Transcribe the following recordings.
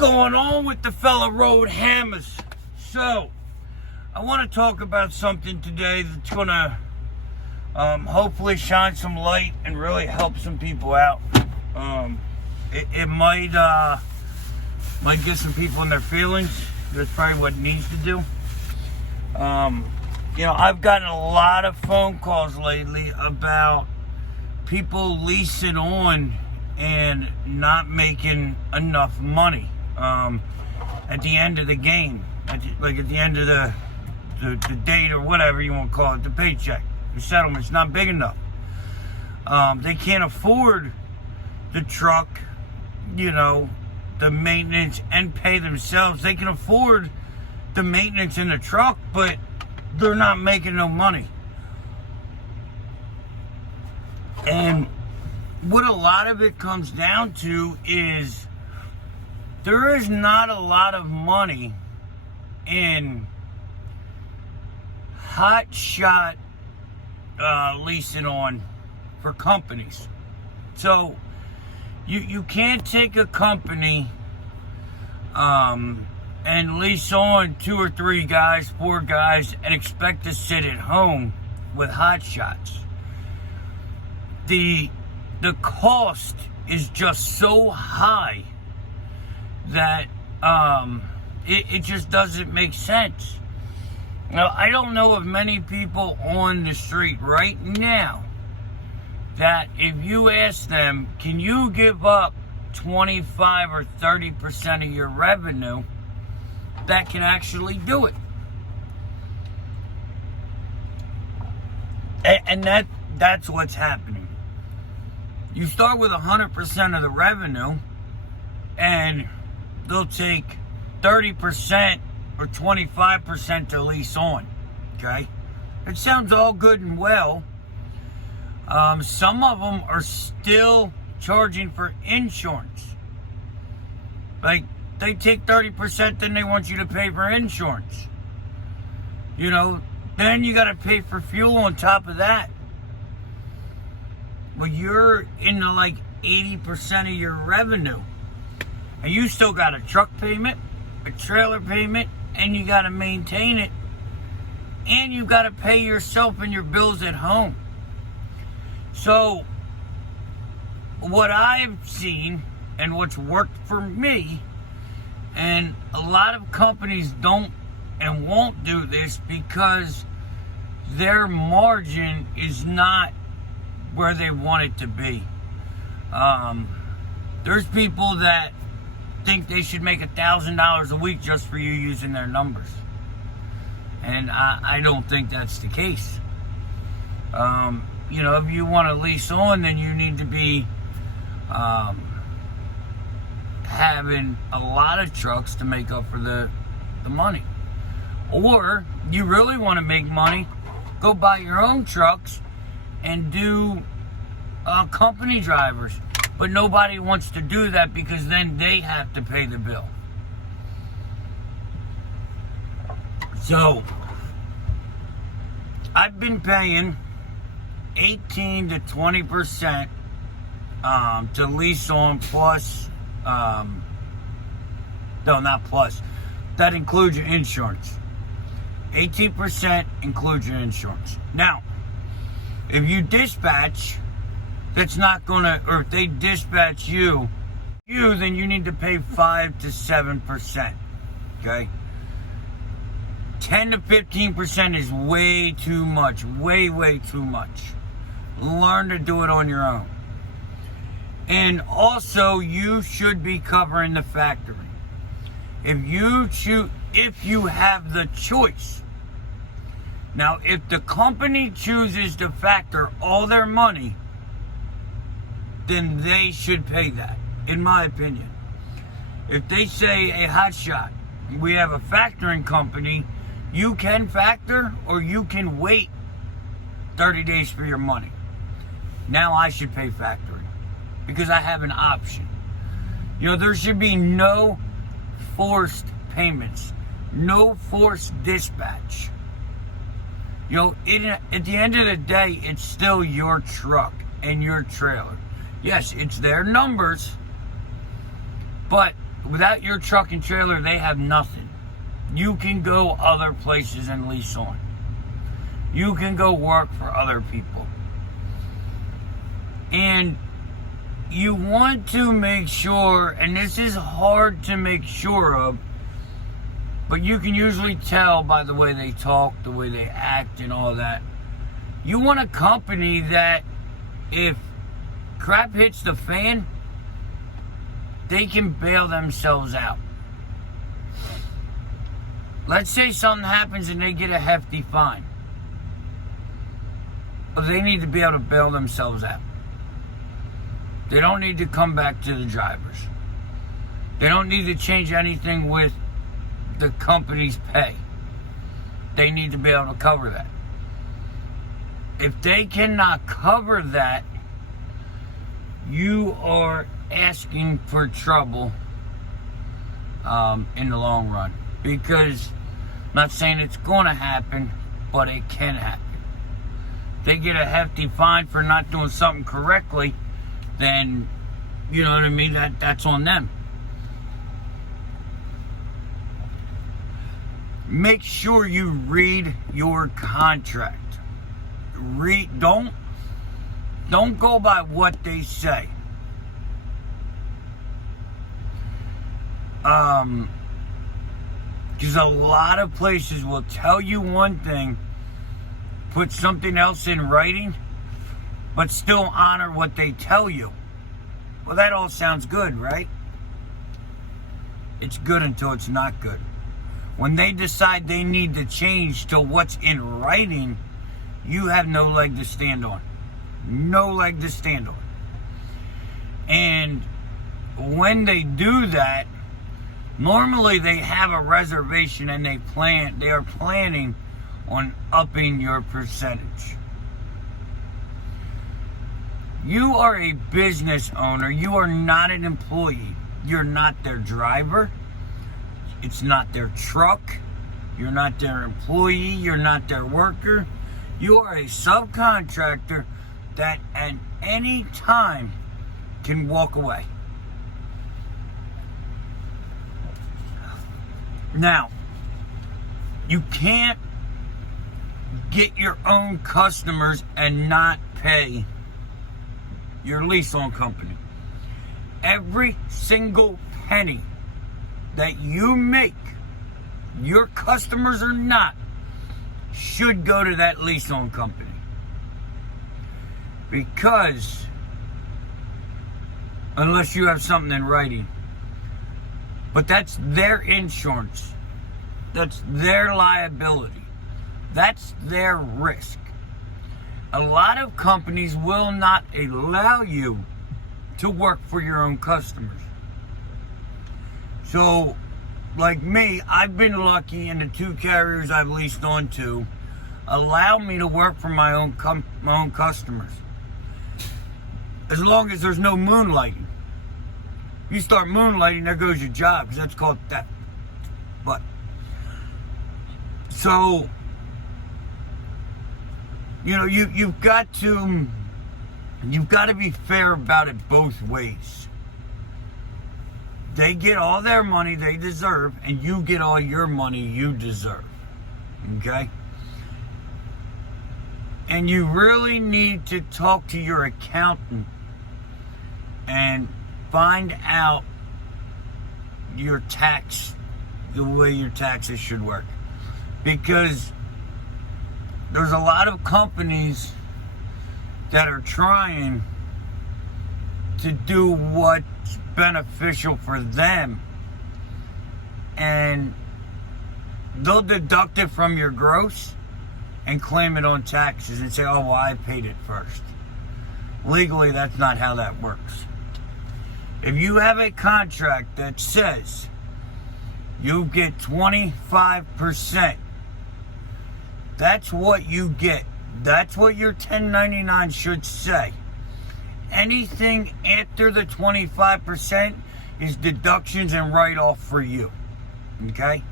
going on with the fellow road hammers? So, I want to talk about something today that's going to hopefully shine some light and really help some people out. It might get some people in their feelings. That's probably what it needs to do. I've gotten a lot of phone calls lately about people leasing on and not making enough money at the end of the game, at the end of the date or whatever you want to call it, the paycheck, the settlement's not big enough. They can't afford the truck, the maintenance, and pay themselves. They can afford the maintenance in the truck, but they're not making no money. And what a lot of it comes down to is there is not a lot of money in hotshot leasing on for companies. So you can't take a company and lease on 2 or 3 guys, 4 guys, and expect to sit at home with hotshots. The cost is just so high that it just doesn't make sense. Now, I don't know of many people on the street right now that if you ask them, can you give up 25 or 30% of your revenue, that can actually do it. And that's what's happening. You start with 100% of the revenue, and they'll take 30% or 25% to lease on. Okay? It sounds all good and well. Some of them are still charging for insurance. Like, they take 30%, then they want you to pay for insurance. Then you got to pay for fuel on top of that. Well, you're into like 80% of your revenue. And you still got a truck payment, a trailer payment, and you got to maintain it. And you got to pay yourself and your bills at home. So, what I've seen and what's worked for me, and a lot of companies don't and won't do this because their margin is not where they want it to be. There's people that think they should make $1,000 a week just for you using their numbers. And I don't think that's the case. If you want to lease on, then you need to be having a lot of trucks to make up for the money. Or you really want to make money, go buy your own trucks and do company drivers. But nobody wants to do that because then they have to pay the bill. So I've been paying 18 to 20% to lease on, plus no, not plus, that includes your insurance. 18% includes your insurance. Now, if you dispatch, that's not gonna, or if they dispatch you, then you need to pay 5 to 7%. Okay? 10 to 15% is way too much. Way too much. Learn to do it on your own. And also, you should be covering the factory. If you have the choice. Now, if the company chooses to factor all their money, then they should pay that, in my opinion. If they say, hey, Hotshot, we have a factoring company, you can factor or you can wait 30 days for your money. Now I should pay factoring because I have an option. There should be no forced payments, no forced dispatch. At the end of the day, it's still your truck and your trailer. Yes, it's their numbers, but Without your truck and trailer, they have nothing. You can go other places and lease on. You can go work for other people. And you want to make sure, and this is hard to make sure of, but you can usually tell by the way they talk, the way they act, and all that. You want a company that if crap hits the fan, they can bail themselves out. Let's say something happens and they get a hefty fine. But they need to be able to bail themselves out. They don't need to come back to the drivers. They don't need to change anything with the company's pay. They need to be able to cover that. If they cannot cover that, you are asking for trouble in the long run. Because I'm not saying it's going to happen, but it can happen. If they get a hefty fine for not doing something correctly, then, you know what I mean, that's on them. Make sure you read your contract. Don't go by what they say. Because a lot of places will tell you one thing, put something else in writing, but still honor what they tell you. Well, that all sounds good, right? It's good until it's not good. When they decide they need to change to what's in writing, you have no leg to stand on. No leg to stand on. And when they do that, normally they have a reservation and they are planning on upping your percentage. You are a business owner. You are not an employee. You're not their driver. It's not their truck. You're not their employee. You're not their worker. You are a subcontractor that at any time can walk away. Now, you can't get your own customers and not pay your lease on company. Every single penny that you make, your customers or not, should go to that lease on company. Because unless you have something in writing, but that's their insurance, that's their liability, that's their risk. A lot of companies will not allow you to work for your own customers. So, like me, I've been lucky, and the two carriers I've leased onto allow me to work for my own customers. As long as there's no moonlighting. You start moonlighting, there goes your job, because that's called theft. But, so, you know, you've got to be fair about it both ways. They get all their money they deserve, and you get all your money you deserve. Okay? And you really need to talk to your accountant and find out your tax, the way your taxes should work. Because there's a lot of companies that are trying to do what's beneficial for them, and they'll deduct it from your gross and claim it on taxes and say, oh, well, I paid it first. Legally, that's not how that works. If you have a contract that says you get 25%, that's what you get. That's what your 1099 should say. Anything after the 25% is deductions and write-off for you. Okay?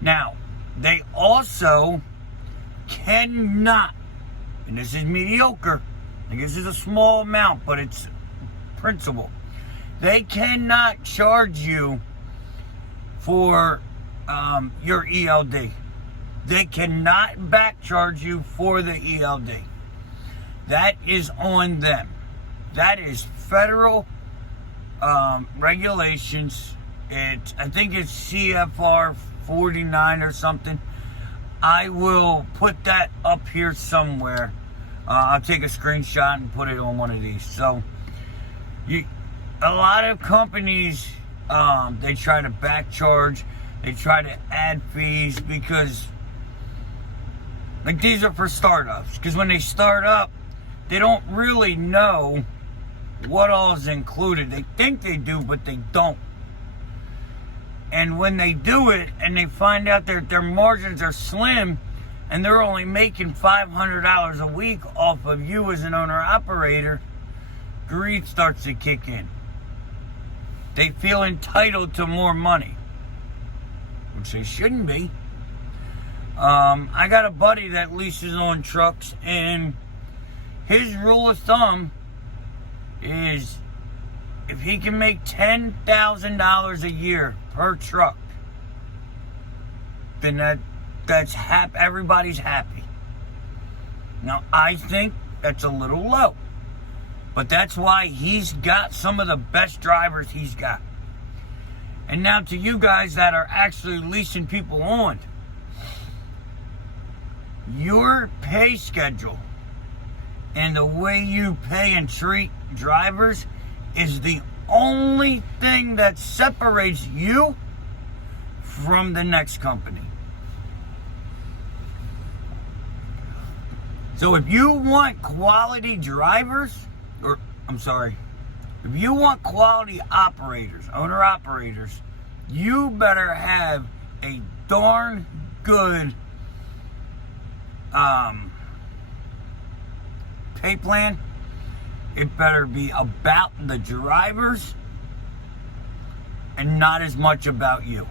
Now, they also cannot, and this is mediocre, I guess it's a small amount, but it's principle. They cannot charge you for your ELD. They cannot back charge you for the ELD. That is on them. That is federal regulations. I think it's CFR 49 or something. I will put that up here somewhere. I'll take a screenshot and put it on one of these. So, a lot of companies, they try to back charge. They try to add fees because, like, these are for startups. Because when they start up, they don't really know what all is included. They think they do, but they don't. And when they do it and they find out their margins are slim and they're only making $500 a week off of you as an owner-operator, greed starts to kick in. They feel entitled to more money, which they shouldn't be. I got a buddy that leases on trucks, and his rule of thumb is if he can make $10,000 a year per truck, then that's happy. Everybody's happy. Now, I think that's a little low, but that's why he's got some of the best drivers he's got. And now to you guys that are actually leasing people on, your pay schedule and the way you pay and treat drivers is the only thing that separates you from the next company. So if you want quality drivers, if you want quality operators, owner-operators, you better have a darn good pay plan. It better be about the drivers and not as much about you.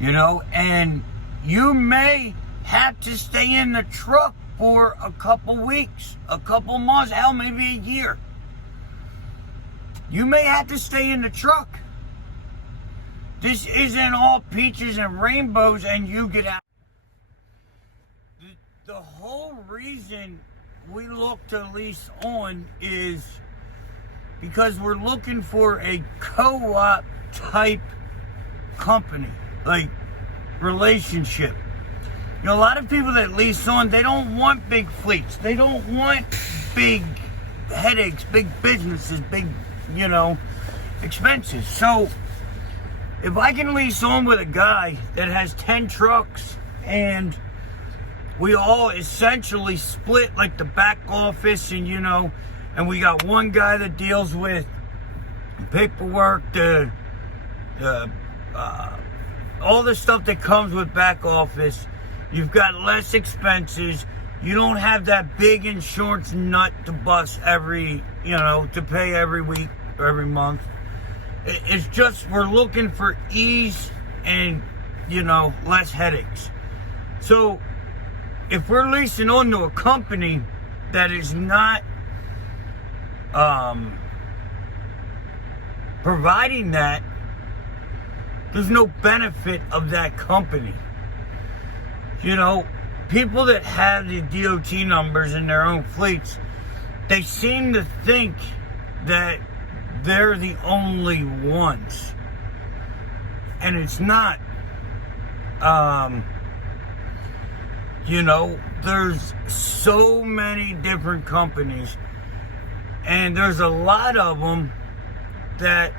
You know, and you may have to stay in the truck for a couple weeks, a couple months, hell, maybe a year. You may have to stay in the truck. This isn't all peaches and rainbows and you get out. The whole reason we look to lease on is because we're looking for a co-op type company, like relationship. You know, a lot of people that lease on, they don't want big fleets. They don't want big headaches, big businesses, big, expenses. So if I can lease on with a guy that has 10 trucks and we all essentially split like the back office and, and we got one guy that deals with paperwork, all the stuff that comes with back office. You've got less expenses. You don't have that big insurance nut to bust to pay every week or every month. It's just we're looking for ease and, less headaches. So if we're leasing onto a company that is not providing that, there's no benefit of that company. People that have the DOT numbers in their own fleets, they seem to think that they're the only ones. And it's not. There's so many different companies, and there's a lot of them that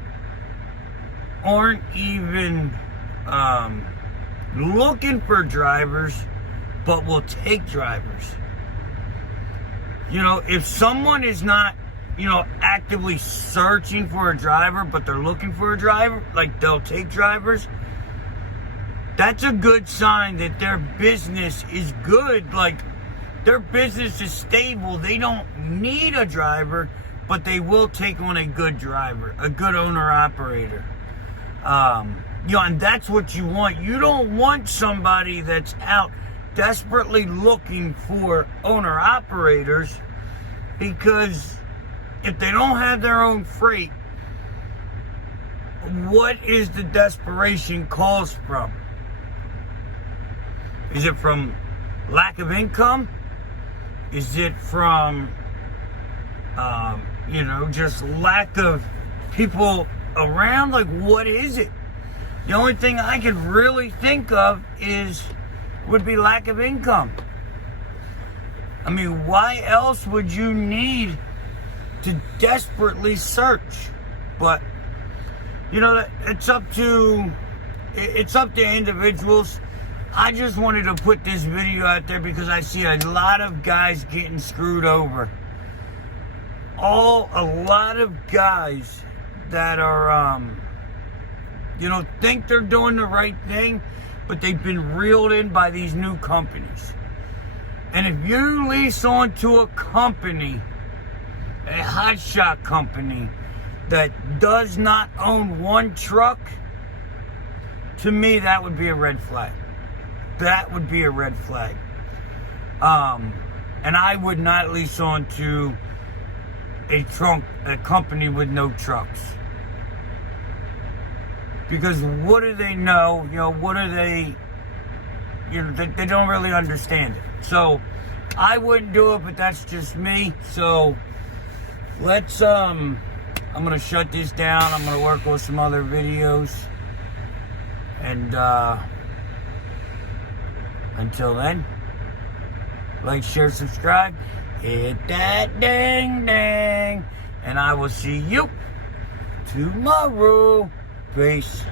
aren't even looking for drivers, but will take drivers. If someone is not, actively searching for a driver, but they're looking for a driver, like they'll take drivers, that's a good sign that their business is good. Like, their business is stable. They don't need a driver, but they will take on a good driver, a good owner-operator. And that's what you want. You don't want somebody that's out desperately looking for owner-operators, because if they don't have their own freight what is the desperation calls from? Is it from lack of income? Is it from, just lack of people around? Like, what is it? The only thing I can really think of would be lack of income. I mean, why else would you need to desperately search? But, it's up to individuals. I just wanted to put this video out there because I see a lot of guys getting screwed over. A lot of guys that are, think they're doing the right thing, but they've been reeled in by these new companies. And if you lease onto a company, a hotshot company, that does not own one truck, to me, that would be a red flag. That would be a red flag. And I would not lease on to a company with no trucks. Because what do they know? What are they? They don't really understand it. So I wouldn't do it, but that's just me. So let's, I'm going to shut this down. I'm going to work on some other videos. And, until then, like, share, subscribe, hit that ding ding, and I will see you tomorrow. Peace.